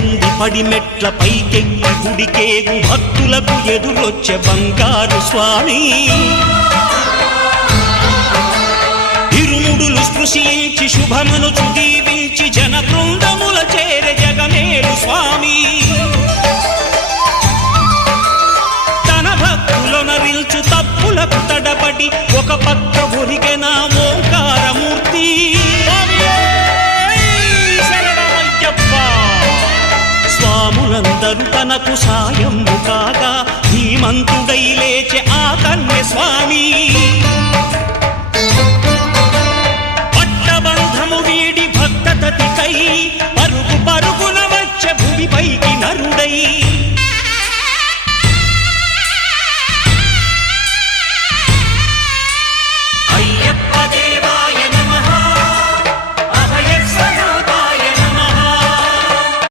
పద్దెంది పడిమెట్ల పైకెక్కి గుడికేగు భక్తులకు ఎదురొచ్చే బంగారు స్వామి ఇరుముడులు స్పృశించి శుభమనుచు దీవించి జన బృందముల చేరే జగమేలు స్వామి తన భక్తులొనరిల్చు తప్పులకు తడబడి ఒక పక్క ఒరిగెన ఓంకారమూర్తి స్వాములందరూ తనకు సాయము కాగా ధీమంతుడై లేచే ఆ కన్య స్వామి పట్టబంధము వీడి భక్తతతికై